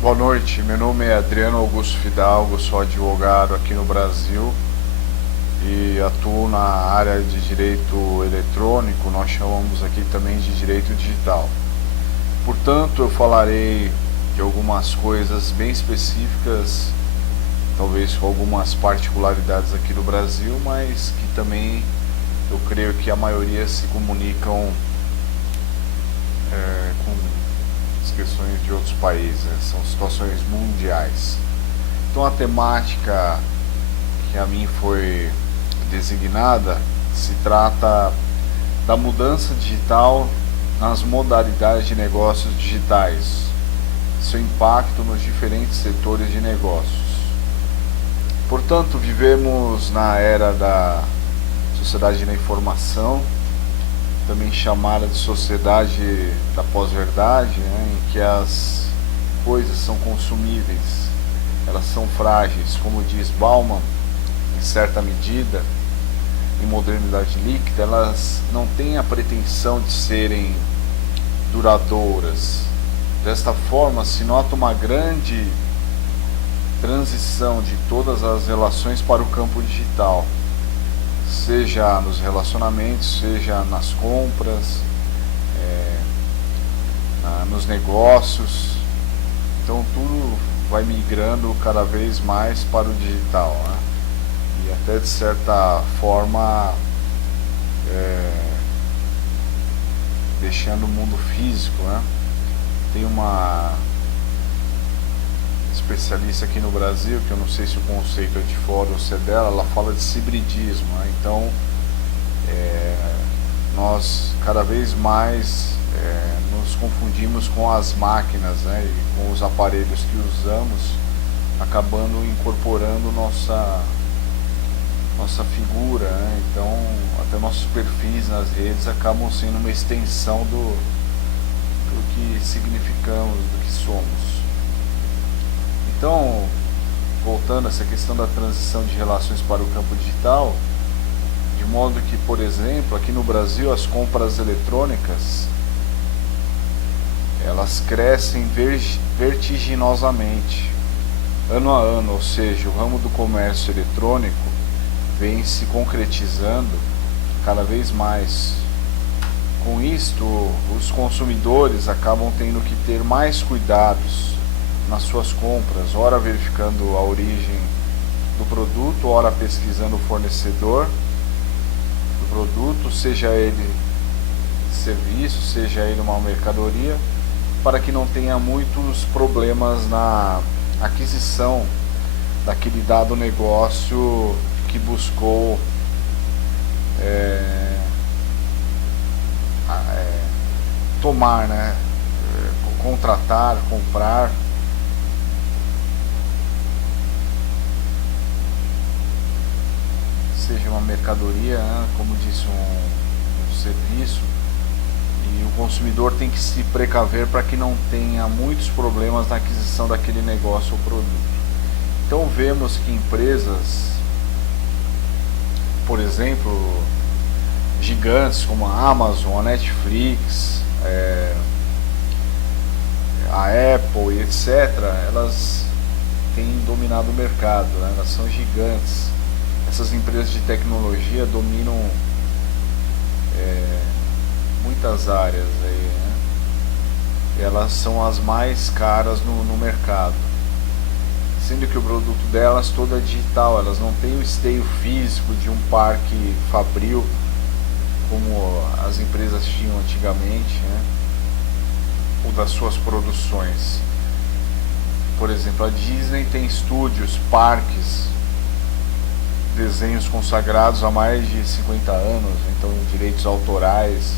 Boa noite, meu nome é Adriano Augusto Fidalgo, sou advogado aqui no Brasil e atuo na área de direito eletrônico, nós chamamos aqui também de direito digital. Portanto, eu falarei de algumas coisas bem específicas, talvez com algumas particularidades aqui do Brasil, mas que também eu creio que a maioria se comunicam com as questões de outros países, né? São situações mundiais. Então a temática que a mim foi designada se trata da mudança digital nas modalidades de negócios digitais, seu impacto nos diferentes setores de negócios. Portanto, vivemos na era da sociedade da informação, também chamada de sociedade da pós-verdade, né, em que as coisas são consumíveis, elas são frágeis, como diz Bauman, em certa medida, em modernidade líquida, elas não têm a pretensão de serem duradouras. Desta forma, se nota uma grande transição de todas as relações para o campo digital, seja nos relacionamentos, seja nas compras, nos negócios. Então tudo vai migrando cada vez mais para o digital, né? E até de certa forma deixando o mundo físico, né? Tem uma especialista aqui no Brasil, que eu não sei se o conceito é de fora ou se é dela, ela fala de hibridismo, né? Então nós cada vez mais nos confundimos com as máquinas, né? E com os aparelhos que usamos, acabando incorporando nossa figura, né? Então até nossos perfis nas redes acabam sendo uma extensão do que significamos, do que somos. Então, voltando a essa questão da transição de relações para o campo digital, de modo que, por exemplo, aqui no Brasil as compras eletrônicas elas crescem vertiginosamente ano a ano, ou seja, o ramo do comércio eletrônico vem se concretizando cada vez mais. Com isto, os consumidores acabam tendo que ter mais cuidados nas suas compras, ora verificando a origem do produto, ora pesquisando o fornecedor do produto, seja ele serviço, seja ele uma mercadoria, para que não tenha muitos problemas na aquisição daquele dado negócio que buscou tomar, né? Contratar, comprar. Seja uma mercadoria, né? Como disse, um serviço, e o consumidor tem que se precaver para que não tenha muitos problemas na aquisição daquele negócio ou produto. Então vemos que empresas, por exemplo, gigantes como a Amazon, a Netflix, a Apple e etc., elas têm dominado o mercado, né? Elas são gigantes. Essas empresas de tecnologia dominam muitas áreas aí, né? Elas são as mais caras no mercado, sendo que o produto delas todo é digital. Elas não têm o esteio físico de um parque fabril como as empresas tinham antigamente, né? Ou das suas produções. Por exemplo, a Disney tem estúdios, parques, desenhos consagrados há mais de 50 anos, então direitos autorais,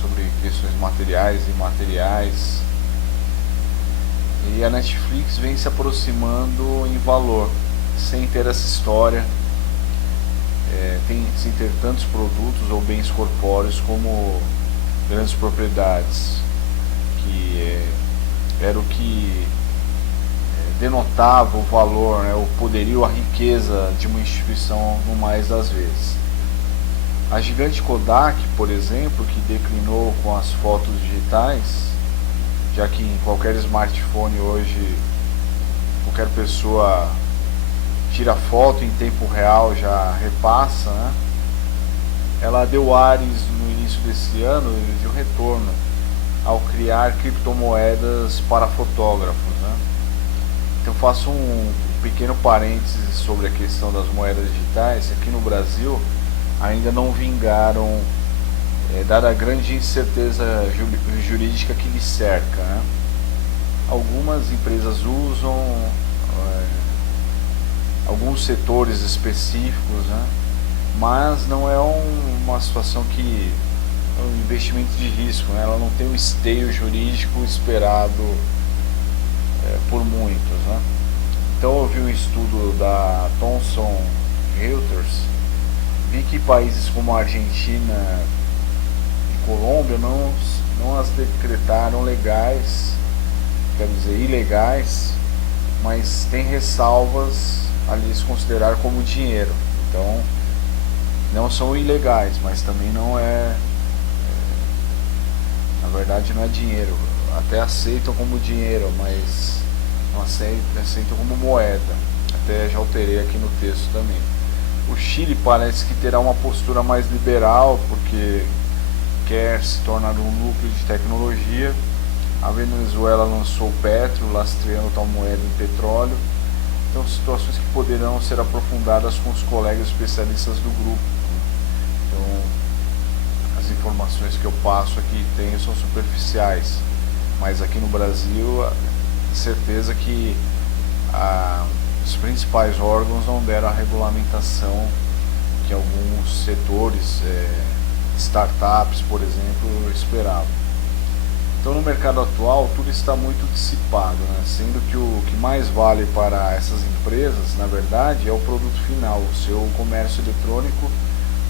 sobre questões materiais e imateriais. E a Netflix vem se aproximando em valor, sem ter essa história, sem ter tantos produtos ou bens corpóreos como grandes propriedades, que era o que denotava o valor, né, o poderio, a riqueza de uma instituição no mais das vezes. A gigante Kodak, por exemplo, que declinou com as fotos digitais, já que em qualquer smartphone hoje qualquer pessoa tira foto em tempo real, já repassa, né? Ela deu ares no início desse ano de um retorno ao criar criptomoedas para fotógrafos, né? Então faço um pequeno parênteses sobre a questão das moedas digitais. Aqui no Brasil ainda não vingaram, dada a grande incerteza jurídica que lhe cerca, né? Algumas empresas usam, alguns setores específicos, né? Mas não é uma situação que é um investimento de risco, né? Ela não tem o esteio jurídico esperado por muitos, né? Então eu vi um estudo da Thomson Reuters, vi que países como a Argentina e Colômbia não as decretaram legais, quer dizer ilegais, mas tem ressalvas a lhes considerar como dinheiro. Então não são ilegais, mas também não na verdade não é dinheiro, até aceitam como dinheiro, mas não aceitam como moeda. Até já alterei aqui no texto também. O Chile parece que terá uma postura mais liberal, porque quer se tornar um núcleo de tecnologia. A Venezuela lançou o petro, lastreando tal moeda em petróleo. Então, situações que poderão ser aprofundadas com os colegas especialistas do grupo. Então, as informações que eu passo aqui tenho são superficiais, mas aqui no Brasil, certeza que os principais órgãos não deram a regulamentação que alguns setores, startups, por exemplo, esperavam. Então, no mercado atual, tudo está muito dissipado, né? Sendo que o que mais vale para essas empresas, na verdade, é o produto final, o seu comércio eletrônico,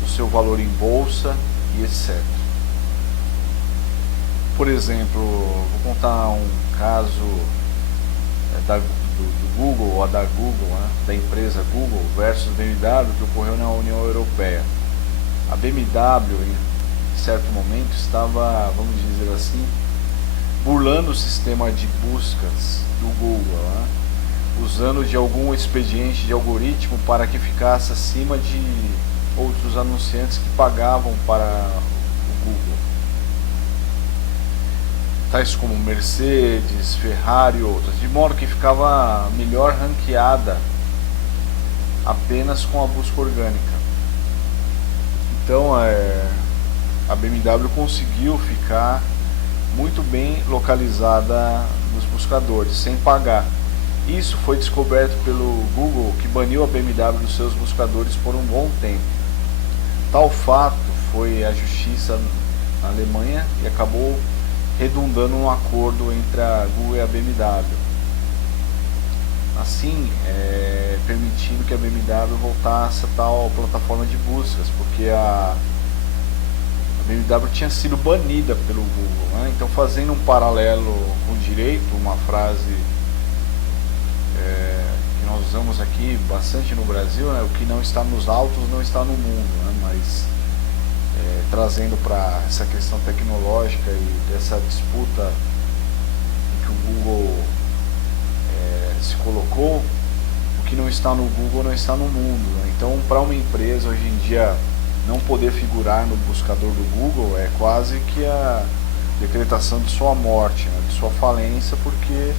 o seu valor em bolsa e etc. Por exemplo, vou contar um caso do Google, ou da Google, né? Da empresa Google versus BMW, que ocorreu na União Europeia. A BMW, em certo momento, estava, vamos dizer assim, burlando o sistema de buscas do Google, né? Usando de algum expediente de algoritmo para que ficasse acima de outros anunciantes que pagavam para o Google, tais como Mercedes, Ferrari e outras, de modo que ficava melhor ranqueada apenas com a busca orgânica. Então a BMW conseguiu ficar muito bem localizada nos buscadores, sem pagar. Isso foi descoberto pelo Google, que baniu a BMW dos seus buscadores por um bom tempo. Tal fato foi à justiça na Alemanha e acabou redundando um acordo entre a Google e a BMW. Assim, permitindo que a BMW voltasse a tal plataforma de buscas, porque a BMW tinha sido banida pelo Google, né? Então, fazendo um paralelo com o direito, uma frase que nós usamos aqui bastante no Brasil, né? O que não está nos autos não está no mundo, né? Mas trazendo para essa questão tecnológica e dessa disputa em que o Google se colocou, o que não está no Google não está no mundo, né? Então, para uma empresa hoje em dia não poder figurar no buscador do Google é quase que a decretação de sua morte, né? De sua falência, porque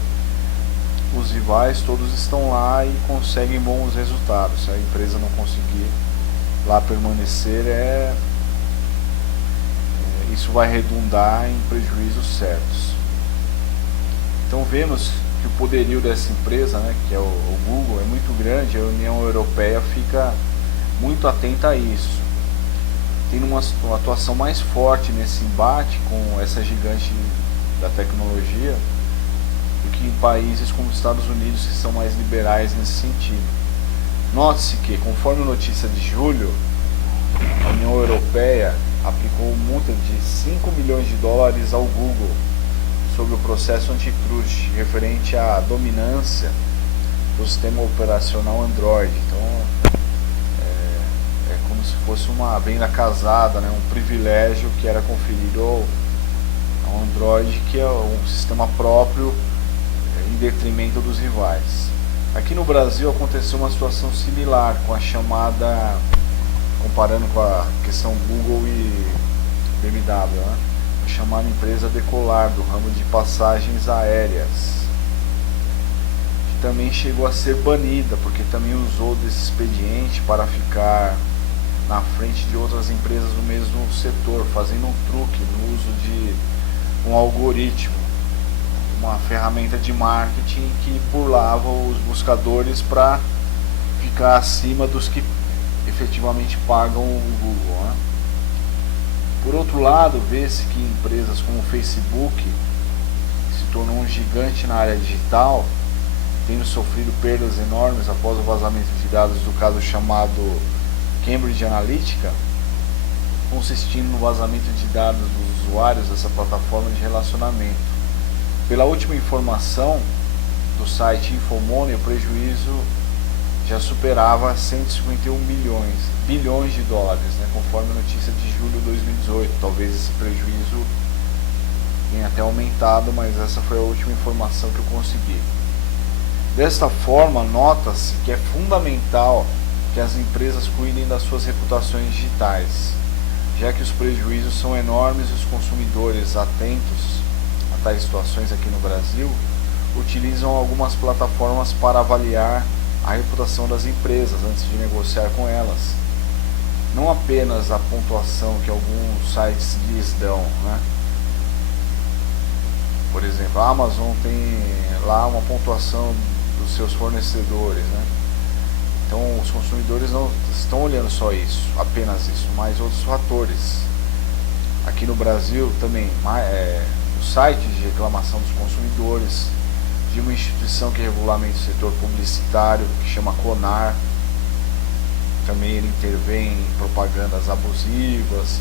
os rivais todos estão lá e conseguem bons resultados. Se a empresa não conseguir lá permanecer, isso vai redundar em prejuízos certos. Então vemos que o poderio dessa empresa, né, que é o Google, é muito grande. A União Europeia fica muito atenta a isso, tendo uma atuação mais forte nesse embate com essa gigante da tecnologia do que em países como os Estados Unidos, que são mais liberais nesse sentido. Note-se que, conforme a notícia de julho, a União Europeia aplicou multa de 5 milhões de dólares ao Google sobre o processo antitrust referente à dominância do sistema operacional Android. Então, como se fosse uma venda casada, né? Um privilégio que era conferido É um Android que é um sistema próprio em detrimento dos rivais. Aqui no Brasil aconteceu uma situação similar com a chamada, comparando com a questão Google e BMW, né? A chamada empresa Decolar, do ramo de passagens aéreas, que também chegou a ser banida, porque também usou desse expediente para ficar na frente de outras empresas do mesmo setor, fazendo um truque no uso de um algoritmo, uma ferramenta de marketing que burlava os buscadores para ficar acima dos que efetivamente pagam o Google, né? Por outro lado, vê-se que empresas como o Facebook, que se tornou um gigante na área digital, tendo sofrido perdas enormes após o vazamento de dados do caso chamado Cambridge Analytica, consistindo no vazamento de dados dos usuários dessa plataforma de relacionamento. Pela última informação do site Infomoney, o prejuízo já superava 151 bilhões de dólares, né, conforme a notícia de julho de 2018. Talvez esse prejuízo tenha até aumentado, mas essa foi a última informação que eu consegui. Desta forma, nota-se que é fundamental que as empresas cuidem das suas reputações digitais, já que os prejuízos são enormes e os consumidores atentos a tais situações aqui no Brasil utilizam algumas plataformas para avaliar a reputação das empresas antes de negociar com elas. Não apenas a pontuação que alguns sites lhes dão, né? Por exemplo, a Amazon tem lá uma pontuação dos seus fornecedores, né? Então os consumidores não estão olhando só isso, apenas isso, mas outros fatores. Aqui no Brasil também, o site de reclamação dos consumidores, de uma instituição que regulamenta o setor publicitário, que chama CONAR, também ele intervém em propagandas abusivas,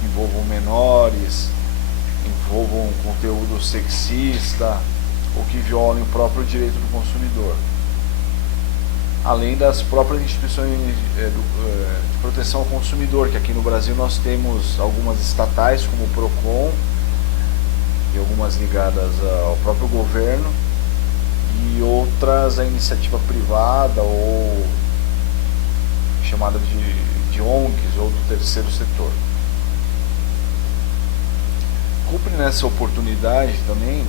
que envolvam menores, envolvam conteúdo sexista, ou que violem o próprio direito do consumidor. Além das próprias instituições de proteção ao consumidor, que aqui no Brasil nós temos algumas estatais, como o PROCON, e algumas ligadas ao próprio governo, e outras à iniciativa privada ou chamada de ONGs ou do terceiro setor. Cumpre nessa oportunidade também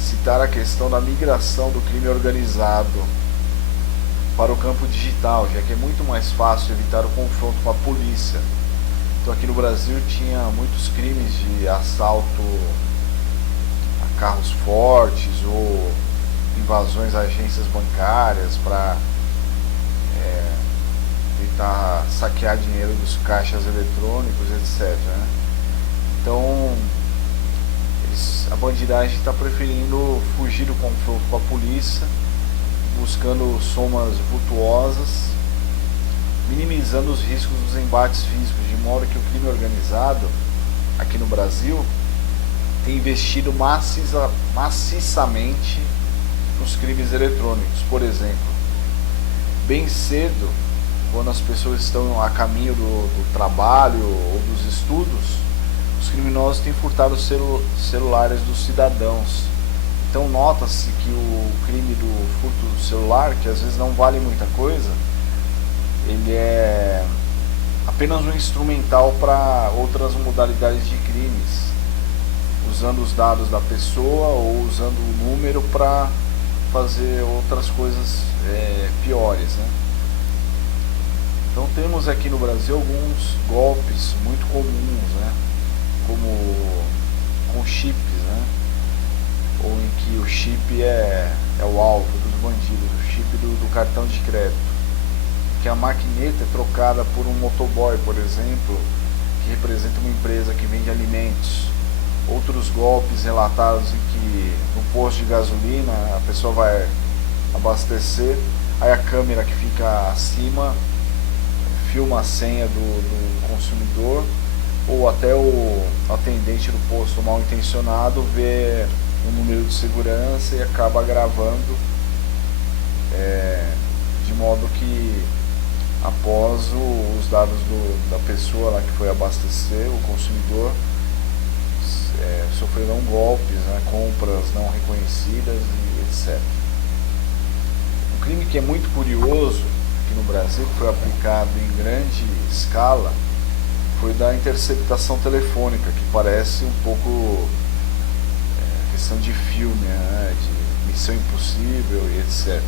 citar a questão da migração do crime organizado para o campo digital, já que é muito mais fácil evitar o confronto com a polícia. Então aqui no Brasil tinha muitos crimes de assalto a carros fortes ou invasões a agências bancárias para tentar saquear dinheiro dos caixas eletrônicos, etc, né? Então a bandidagem está preferindo fugir do confronto com a polícia, buscando somas vultuosas, minimizando os riscos dos embates físicos, de modo que o crime organizado aqui no Brasil tem investido maciçamente nos crimes eletrônicos. Por exemplo, bem cedo, quando as pessoas estão a caminho do trabalho ou dos estudos, os criminosos têm furtado os celulares dos cidadãos. Então nota-se que o crime do furto do celular, que às vezes não vale muita coisa, ele é apenas um instrumental para outras modalidades de crimes, usando os dados da pessoa ou usando o número para fazer outras coisas piores, né? Então temos aqui no Brasil alguns golpes muito comuns, né? Como com chips, né? Ou em que o chip é o alvo dos bandidos, o chip do cartão de crédito, que a maquineta é trocada por um motoboy, por exemplo, que representa uma empresa que vende alimentos. Outros golpes relatados em que no posto de gasolina a pessoa vai abastecer, aí a câmera que fica acima filma a senha do consumidor, ou até o atendente do posto mal intencionado vê o número de segurança e acaba gravando, de modo que após os dados da pessoa lá que foi abastecer, o consumidor, sofrerão golpes, né, compras não reconhecidas e etc. Um crime que é muito curioso aqui no Brasil, que foi aplicado em grande escala, foi da interceptação telefônica, que parece um pouco questão de filme, né, de Missão Impossível e etc.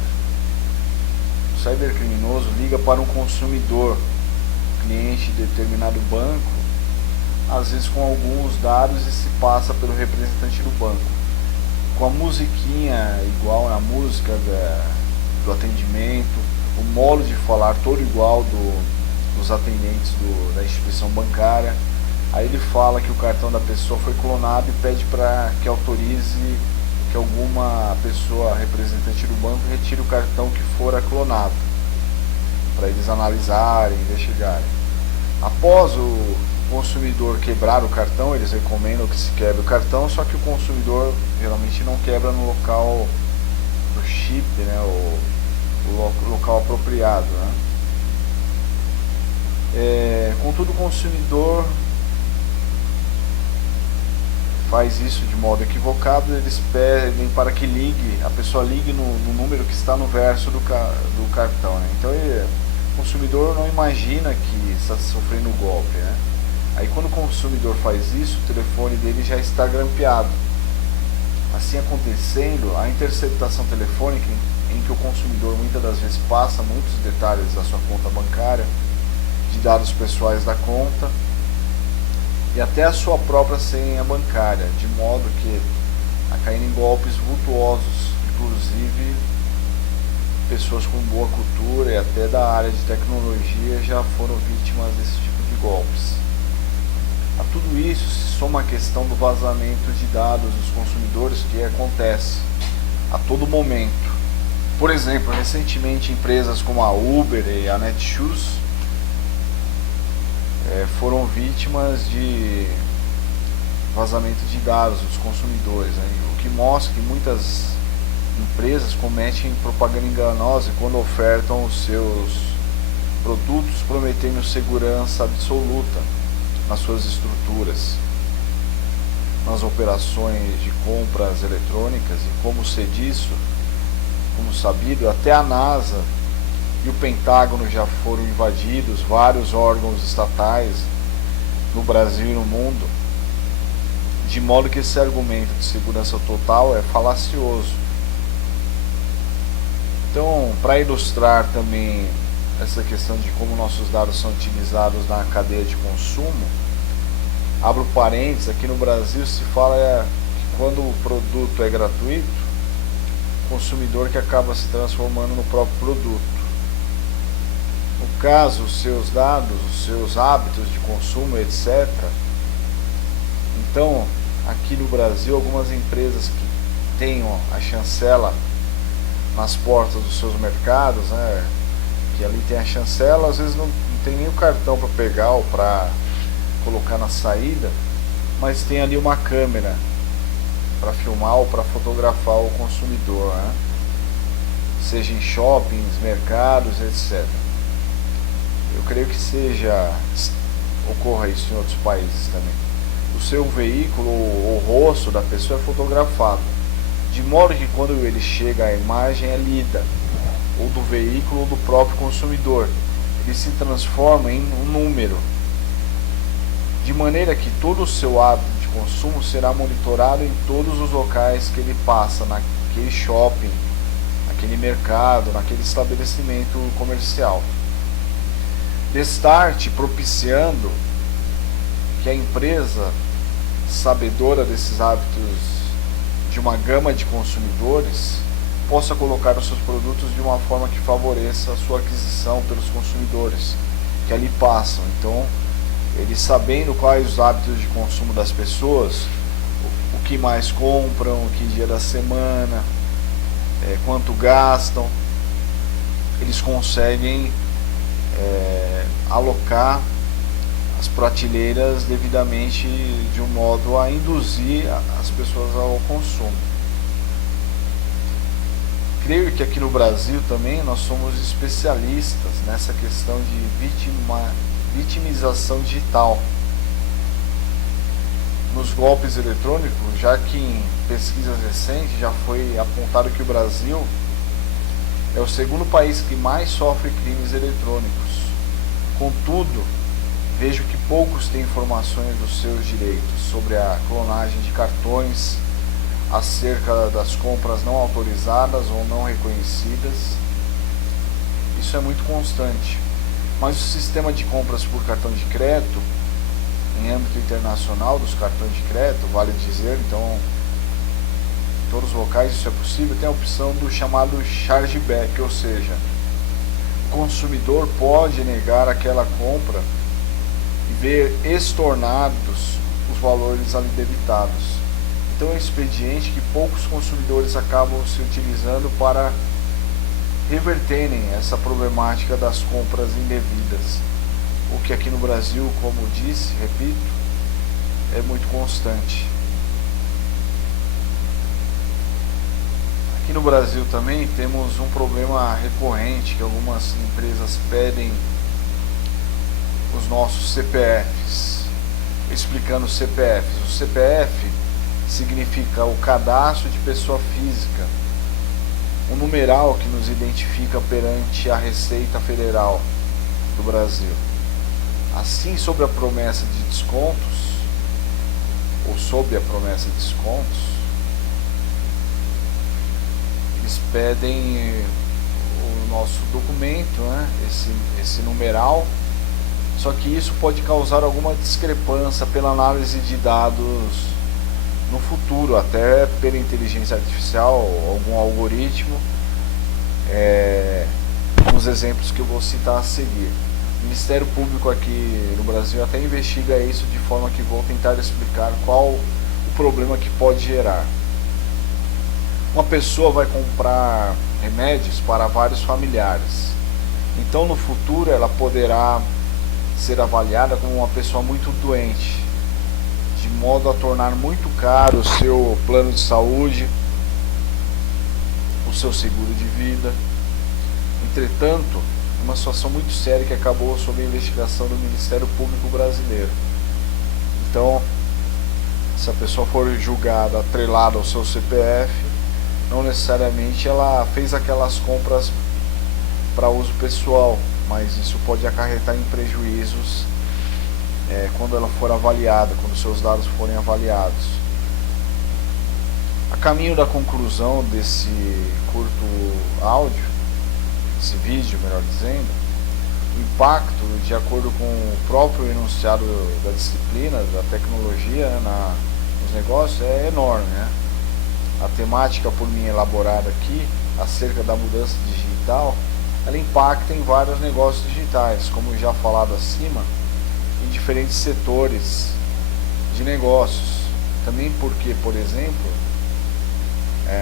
O cybercriminoso liga para um consumidor, cliente de determinado banco, às vezes com alguns dados, e se passa pelo representante do banco, com a musiquinha igual na música do atendimento, o modo de falar todo igual dos atendentes da instituição bancária. Aí ele fala que o cartão da pessoa foi clonado e pede para que autorize que alguma pessoa representante do banco retire o cartão que fora clonado, para eles analisarem, investigarem. Após o consumidor quebrar o cartão, eles recomendam que se quebre o cartão, só que o consumidor geralmente não quebra no local do chip, né, o local apropriado, né. Contudo, o consumidor faz isso de modo equivocado. Eles pedem para que a pessoa ligue no número que está no verso do cartão, né? Então o consumidor não imagina que está sofrendo um golpe, né? Aí quando o consumidor faz isso, o telefone dele já está grampeado. Assim acontecendo, a interceptação telefônica, em que o consumidor muitas das vezes passa muitos detalhes da sua conta bancária, de dados pessoais da conta e até a sua própria senha bancária, de modo que a cair em golpes vultuosos, inclusive pessoas com boa cultura e até da área de tecnologia já foram vítimas desse tipo de golpes. A tudo isso se soma a questão do vazamento de dados dos consumidores, que acontece a todo momento. Por exemplo, recentemente empresas como a Uber e a Netshoes foram vítimas de vazamento de dados dos consumidores, né? O que mostra que muitas empresas cometem propaganda enganosa quando ofertam os seus produtos, prometendo segurança absoluta nas suas estruturas, nas operações de compras eletrônicas. E como ser disso, como sabido, até a NASA e o Pentágono já foram invadidos, vários órgãos estatais no Brasil e no mundo, de modo que esse argumento de segurança total é falacioso. Então, para ilustrar também essa questão de como nossos dados são utilizados na cadeia de consumo, abro parênteses, aqui no Brasil se fala que quando o produto é gratuito, o consumidor que acaba se transformando no próprio produto. No caso, os seus dados, os seus hábitos de consumo, etc. Então, aqui no Brasil, algumas empresas que tenham a chancela nas portas dos seus mercados, né, que ali tem a chancela, às vezes não tem nem o cartão para pegar ou para colocar na saída, mas tem ali uma câmera para filmar ou para fotografar o consumidor, né, seja em shoppings, mercados, etc. Eu creio que ocorra isso em outros países também. O seu veículo, o rosto da pessoa é fotografado, de modo que quando ele chega, a imagem é lida, ou do veículo ou do próprio consumidor. Ele se transforma em um número, de maneira que todo o seu hábito de consumo será monitorado em todos os locais que ele passa, naquele shopping, naquele mercado, naquele estabelecimento comercial. Destarte propiciando que a empresa, sabedora desses hábitos de uma gama de consumidores, possa colocar os seus produtos de uma forma que favoreça a sua aquisição pelos consumidores que ali passam. Então, eles sabendo quais os hábitos de consumo das pessoas, o que mais compram, que dia da semana, quanto gastam, eles conseguem alocar as prateleiras devidamente, de um modo a induzir as pessoas ao consumo. Creio que aqui no Brasil também nós somos especialistas nessa questão de vitimização digital, nos golpes eletrônicos, já que em pesquisas recentes já foi apontado que o Brasil é o segundo país que mais sofre crimes eletrônicos. Contudo, vejo que poucos têm informações dos seus direitos sobre a clonagem de cartões, acerca das compras não autorizadas ou não reconhecidas. Isso é muito constante. Mas o sistema de compras por cartão de crédito, em âmbito internacional dos cartões de crédito, vale dizer, então em todos os locais isso é possível, tem a opção do chamado chargeback, ou seja, o consumidor pode negar aquela compra e ver estornados os valores ali debitados. Então é um expediente que poucos consumidores acabam se utilizando para reverterem essa problemática das compras indevidas, o que aqui no Brasil, como disse, repito, é muito constante. Aqui no Brasil também temos um problema recorrente, que algumas empresas pedem os nossos CPFs. Explicando os CPFs. O CPF significa o cadastro de pessoa física, um numeral que nos identifica perante a Receita Federal do Brasil. Assim, sob a promessa de descontos, ou sob a promessa de descontos, eles pedem o nosso documento, né? esse numeral, só que isso pode causar alguma discrepância pela análise de dados no futuro, até pela inteligência artificial, algum algoritmo, nos exemplos que eu vou citar a seguir. O Ministério Público aqui no Brasil até investiga isso, de forma que vou tentar explicar qual o problema que pode gerar. Uma pessoa vai comprar remédios para vários familiares, então no futuro ela poderá ser avaliada como uma pessoa muito doente, de modo a tornar muito caro o seu plano de saúde, o seu seguro de vida. Entretanto, é uma situação muito séria que acabou sob a investigação do Ministério Público Brasileiro. Então, se a pessoa for julgada atrelada ao seu CPF, não necessariamente ela fez aquelas compras para uso pessoal, mas isso pode acarretar em prejuízos quando ela for avaliada, quando seus dados forem avaliados. A caminho da conclusão desse curto áudio, esse vídeo, melhor dizendo, o impacto, de acordo com o próprio enunciado da disciplina, da tecnologia, nos negócios, é enorme, né? A temática por mim elaborada aqui, acerca da mudança digital, ela impacta em vários negócios digitais, como já falado acima, em diferentes setores de negócios. Também porque, por exemplo,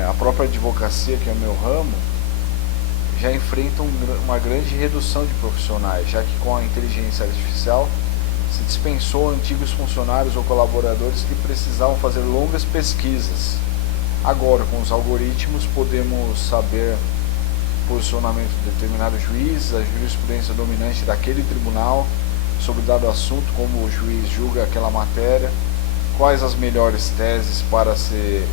a própria advocacia, que é o meu ramo, já enfrenta uma grande redução de profissionais, já que com a inteligência artificial se dispensou antigos funcionários ou colaboradores que precisavam fazer longas pesquisas. Agora, com os algoritmos, podemos saber o posicionamento de determinado juiz, a jurisprudência dominante daquele tribunal sobre dado assunto, como o juiz julga aquela matéria, quais as melhores teses para se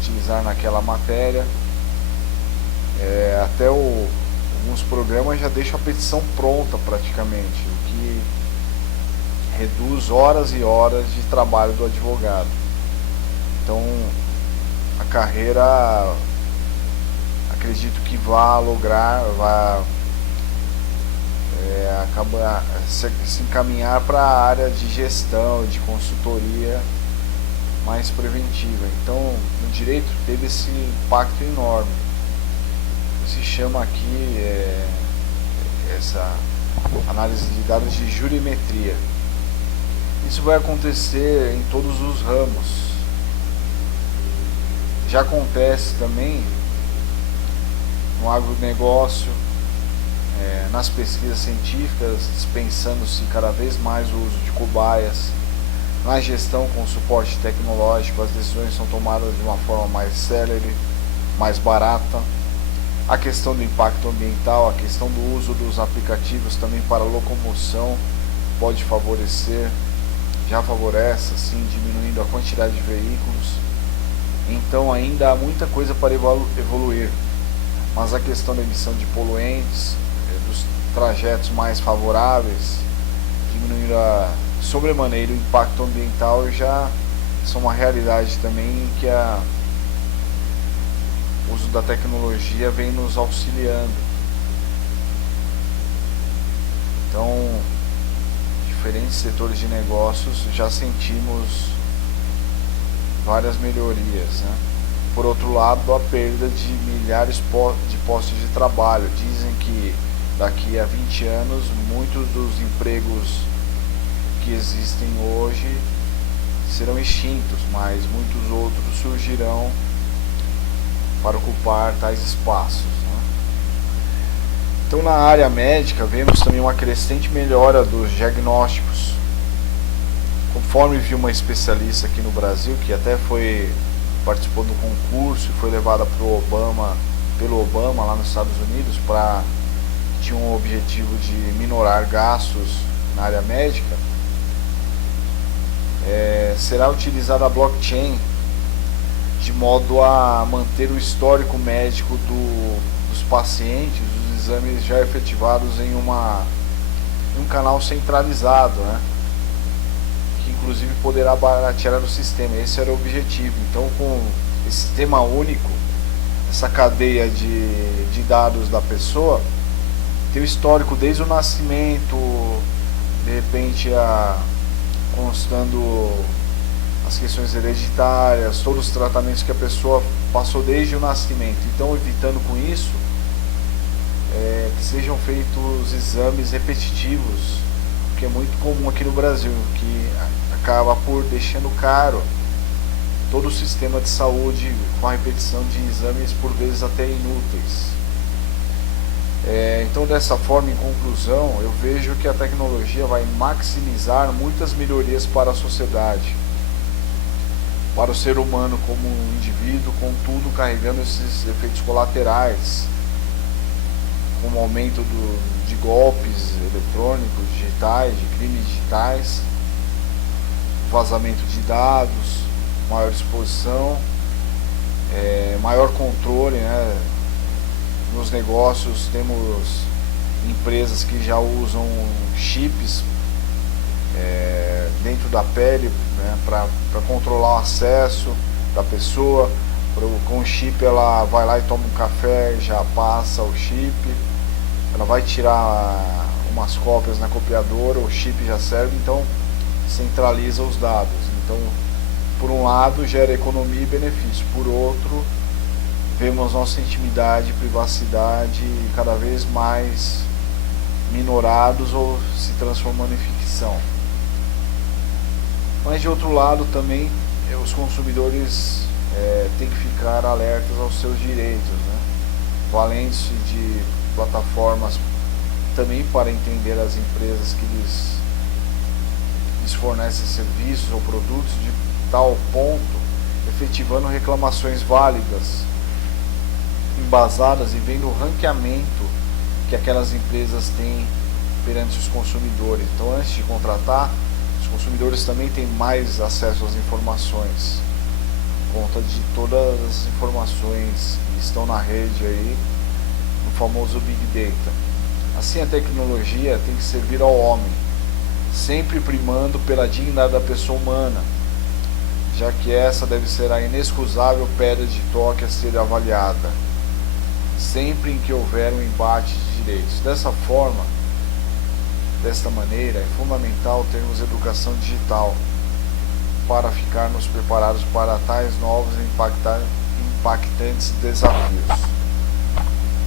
utilizar naquela matéria. Até alguns programas já deixam a petição pronta praticamente, o que reduz horas e horas de trabalho do advogado. Então, a carreira, acredito que vai se encaminhar para a área de gestão, de consultoria mais preventiva. Então, no direito teve esse impacto enorme. Se chama aqui essa análise de dados de jurimetria. Isso vai acontecer em todos os ramos. Já acontece também no agronegócio, nas pesquisas científicas, dispensando-se cada vez mais o uso de cobaias. Na gestão com suporte tecnológico, as decisões são tomadas de uma forma mais célere, mais barata. A questão do impacto ambiental, a questão do uso dos aplicativos também para locomoção pode favorecer. já favorece, assim, diminuindo a quantidade de veículos. Então ainda há muita coisa para evoluir, mas a questão da emissão de poluentes, dos trajetos mais favoráveis, diminuir sobremaneira o impacto ambiental já são uma realidade também que o uso da tecnologia vem nos auxiliando. Então, diferentes setores de negócios já sentimos várias melhorias, né? Por outro lado, a perda de milhares de postos de trabalho. Dizem que daqui a 20 anos muitos dos empregos que existem hoje serão extintos, mas muitos outros surgirão para ocupar tais espaços, né? Então, na área médica, vemos também uma crescente melhora dos diagnósticos. Conforme viu uma especialista aqui no Brasil, que até participou do concurso e foi levada pelo Obama lá nos Estados Unidos, tinha um objetivo de minorar gastos na área médica, será utilizada a blockchain de modo a manter o histórico médico dos pacientes, os exames já efetivados em um canal centralizado, né? Que inclusive poderá baratear o sistema. Esse era o objetivo. Então, com esse sistema único, essa cadeia de dados da pessoa, tem o histórico desde o nascimento, de repente constando as questões hereditárias, todos os tratamentos que a pessoa passou desde o nascimento. Então, evitando com isso que sejam feitos exames repetitivos, que é muito comum aqui no Brasil, que acaba por deixando caro todo o sistema de saúde com a repetição de exames por vezes até inúteis. Então, dessa forma, em conclusão, eu vejo que a tecnologia vai maximizar muitas melhorias para a sociedade, para o ser humano como um indivíduo, contudo carregando esses efeitos colaterais, como o aumento de golpes eletrônicos, digitais, de crimes digitais, vazamento de dados, maior exposição, maior controle, né? Nos negócios temos empresas que já usam chips dentro da pele, né, para controlar o acesso da pessoa. Com o chip ela vai lá e toma um café, já passa o chip, ela vai tirar umas cópias na copiadora, o chip já serve, então centraliza os dados. Então, por um lado gera economia e benefício, por outro vemos nossa intimidade e privacidade cada vez mais minorados ou se transformando em ficção. Mas de outro lado também os consumidores têm que ficar alertas aos seus direitos, né? Valendo-se de plataformas também para entender as empresas que lhes fornecem serviços ou produtos de tal ponto, efetivando reclamações válidas, embasadas e vendo o ranqueamento que aquelas empresas têm perante os consumidores. Então, antes de contratar, os consumidores também têm mais acesso às informações, por conta de todas as informações que estão na rede aí, no famoso Big Data. Assim, a tecnologia tem que servir ao homem, sempre primando pela dignidade da pessoa humana, já que essa deve ser a inexcusável pedra de toque a ser avaliada, sempre em que houver um embate de direitos. Desta maneira, é fundamental termos educação digital para ficarmos preparados para tais novos e impactantes desafios.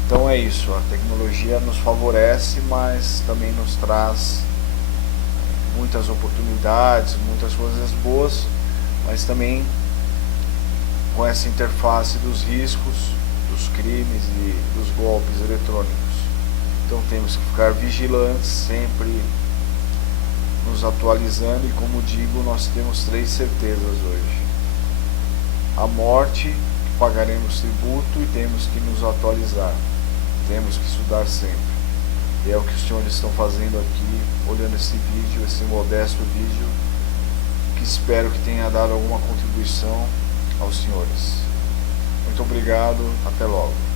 Então é isso, a tecnologia nos favorece, mas também nos traz muitas oportunidades, muitas coisas boas, mas também com essa interface dos riscos, dos crimes e dos golpes eletrônicos. Então temos que ficar vigilantes, sempre nos atualizando, e como digo, nós temos 3 certezas hoje: a morte, que pagaremos tributo, e temos que nos atualizar, temos que estudar sempre. E é o que os senhores estão fazendo aqui, olhando esse vídeo, esse modesto vídeo que espero que tenha dado alguma contribuição aos senhores. Muito obrigado, até logo.